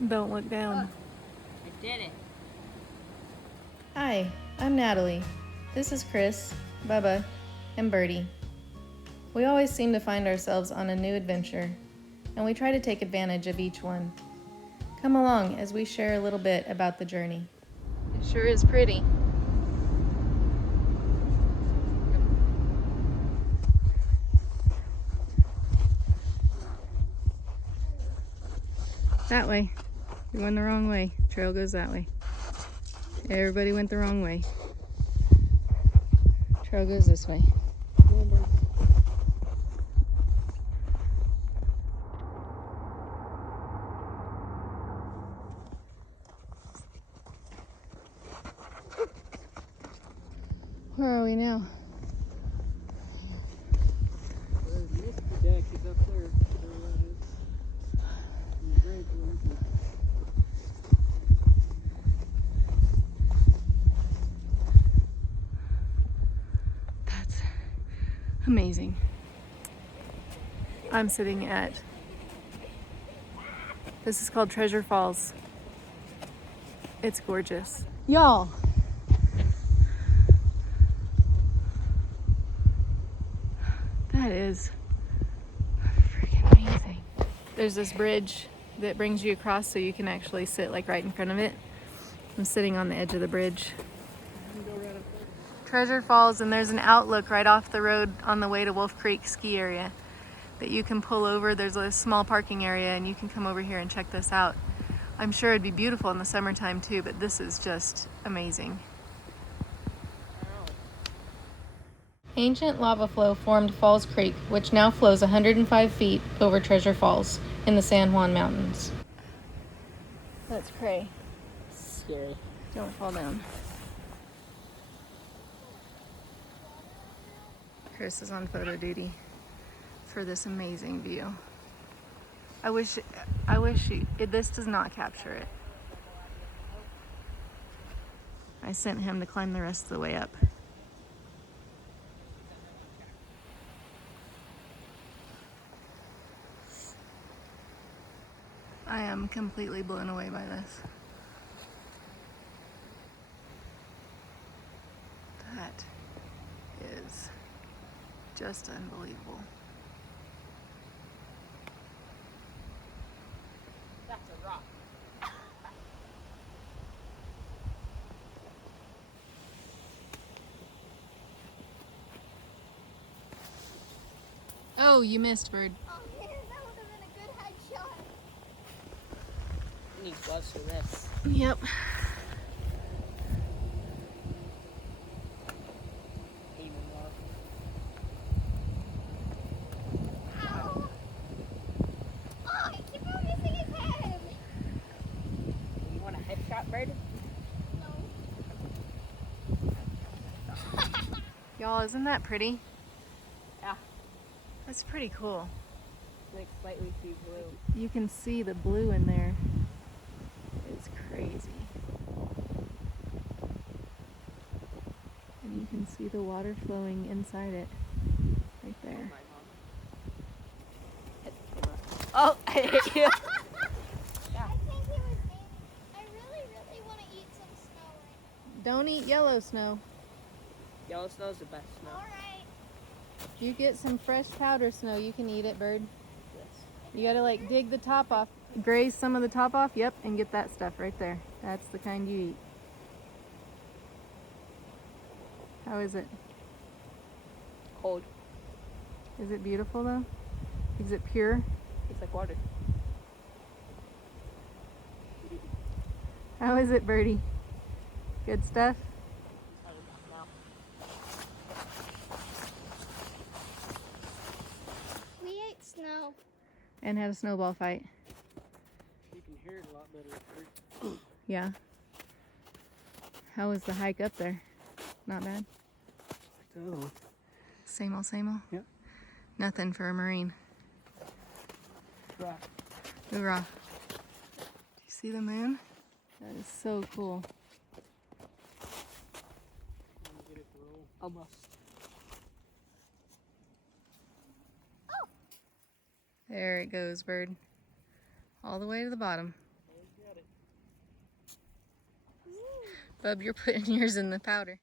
Don't look down. I did it. Hi, I'm Natalie. This is Chris, Bubba, and Birdie. We always seem to find ourselves on a new adventure, and we try to take advantage of each one. Come along as we share a little bit about the journey. It sure is pretty. That way. We went the wrong way. Trail goes that way. Everybody went the wrong way. Trail goes this way. Where are we now? The Misty deck is up there. Where that is. And the bridge went to. That's amazing. I'm sitting at, this is called Treasure Falls. It's gorgeous. Y'all. That is freaking amazing. There's this bridge that brings you across so you can actually sit like right in front of it. I'm sitting on the edge of the bridge. Treasure Falls, and there's an outlook right off the road on the way to Wolf Creek ski area that you can pull over. There's a small parking area and you can come over here and check this out. I'm sure it'd be beautiful in the summertime too, but this is just amazing. Ancient lava flow formed Falls Creek, which now flows 105 feet over Treasure Falls in the San Juan Mountains. That's cray. Scary. Don't fall down. Chris is on photo duty for this amazing view. I wish this does not capture it. I sent him to climb the rest of the way up. I am completely blown away by this. That is just unbelievable. That's a rock. Oh, you missed, Bird. Oh man, that would have been a good headshot. You need gloves for this. Yep. Aiming well. Ow! Oh, I keep on missing his head. You want a headshot, Bird? No. Y'all, isn't that pretty? Yeah. That's pretty cool. Like slightly too blue. You can see the blue in there. It's crazy. And you can see the water flowing inside it. Right there. Oh, I hit you. I think he was aiming. I really, really want to eat some snow right Don't eat yellow snow. Yellow snow's the best now. snow. Alright. If you get some fresh powder snow, you can eat it, Bird. Yes. You gotta like dig the top off, graze some of the top off, yep, and get that stuff right there. That's the kind you eat. How is it? Cold. Is it beautiful though? Is it pure? It's like water. How is it, Birdie? Good stuff? We ate snow. And had a snowball fight. You can hear it a lot better up there. Yeah. How was the hike up there? Not bad? Oh. Same old, same old? Yep. Nothing for a Marine. Right. Hoorah. Do you see the moon? That is so cool. Get it to roll. Almost. There it goes, Bird. All the way to the bottom. Bub, you're putting yours in the powder.